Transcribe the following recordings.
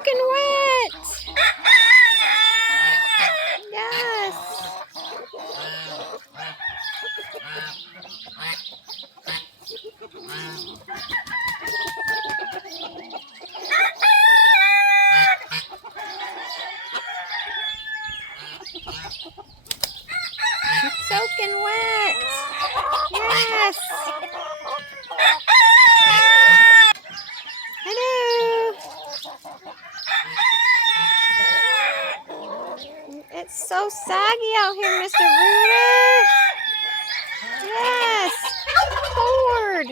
soaking wet. Yes. It's soaking wet. Yes. Hello. It's so soggy out here, Mr. Rooter. Yes. Poured.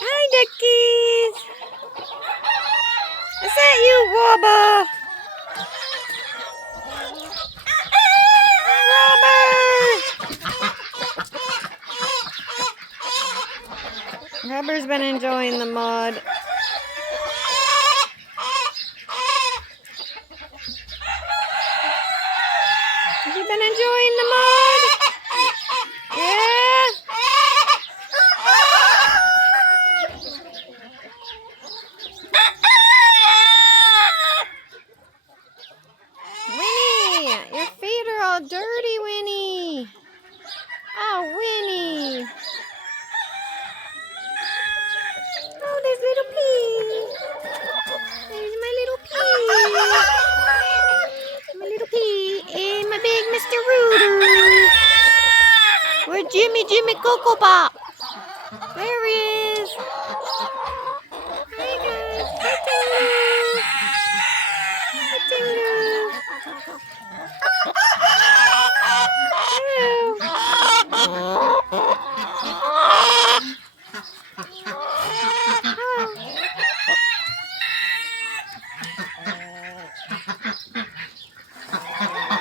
Hi, duckies. Is that you, Wubba? Rubber's been enjoying the mud. Have you been enjoying the mud? Yeah? Winnie, your feet are all dirty, Winnie. Oh, Winnie. Oh, there's little pee. There's my little pee. My little pee and my big Mr. Rooter. Where's Jimmy Cocoa Pop? There he is. Hi guys. Hi Tingu. Hi Tingu.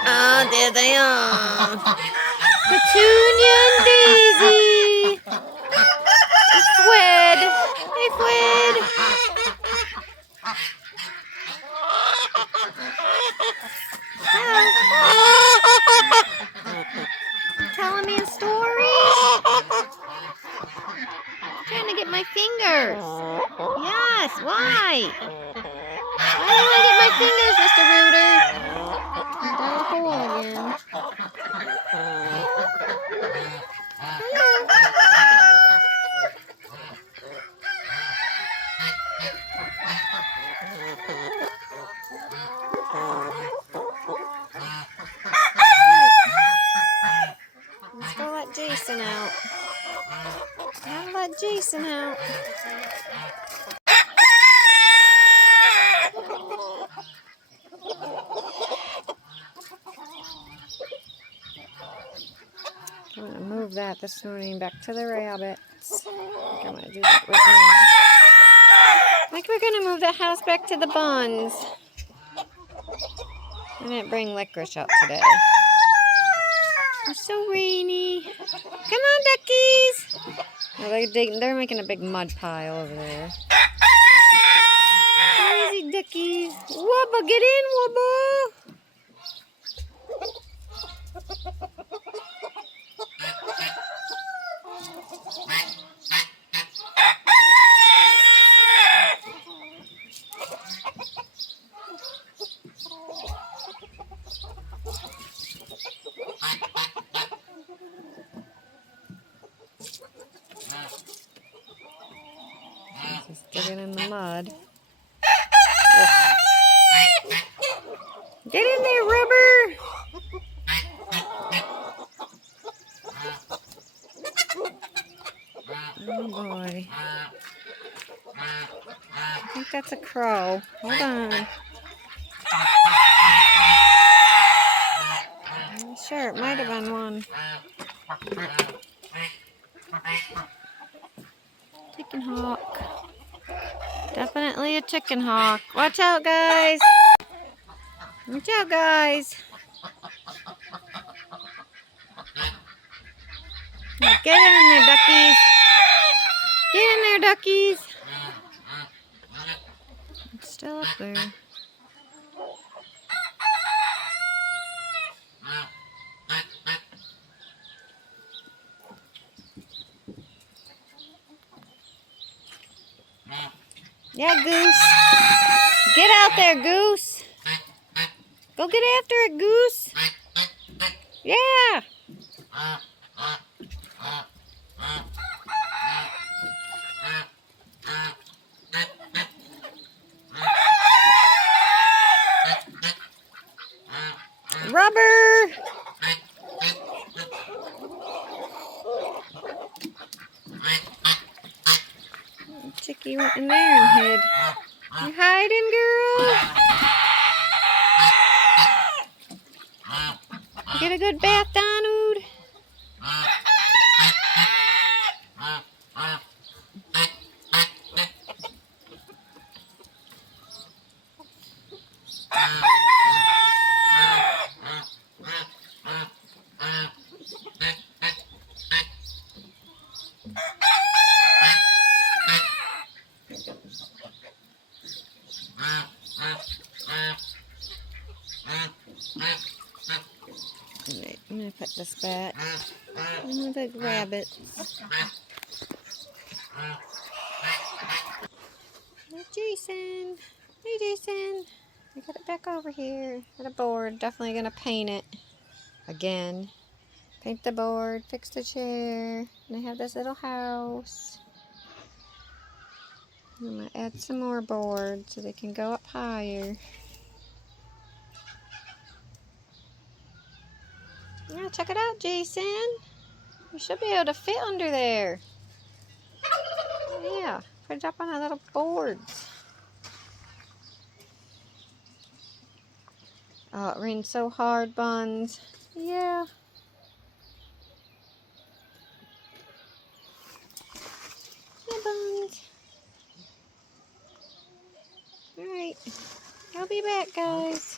Oh, there they are. Petunia and Daisy. And Fwed. Hey, Fwed. Telling me a story? I'm trying to get my fingers. Yes, why? Why do you want to get my fingers, Mr. Rooter? Down the hole again. Hello. Let's go let Jason out. Gotta let Jason out. I'm going to move that this morning back to the rabbits. I think I'm going to do that right now. Like we're going to move the house back to the buns. I didn't bring licorice out today. It's so rainy. Come on, duckies. Oh, they're making a big mud pile over there. Crazy duckies. Wubba, get in, Wubba. Just digging in the mud. Ugh. Get in there, Rubber! Oh boy. I think that's a crow. Hold on. I'm sure it might have been one. Chicken hawk. Definitely a chicken hawk. Watch out, guys. Watch out, guys. Get in there, duckies. Get in there, duckies. It's still up there. Yeah, Goose. Get out there, Goose. Go get after it, Goose. Yeah. Rubber. Chicky went in there and hid. You hiding, girl? Get a good bath, Donald. Alright, I'm gonna put this back. I'm gonna grab it. Hey, Jason. Hey, Jason. I got it back over here. Got a board. Definitely gonna paint it again. Paint the board, fix the chair. And I have this little house. I'm gonna add some more boards so they can go up higher. Yeah, check it out, Jason. You should be able to fit under there. Yeah, put it up on a little boards. Oh, it rained so hard, Buns. Yeah. Yeah, Buns. Alright. I'll be back, guys.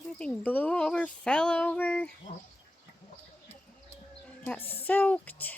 Everything blew over, fell over. Got soaked.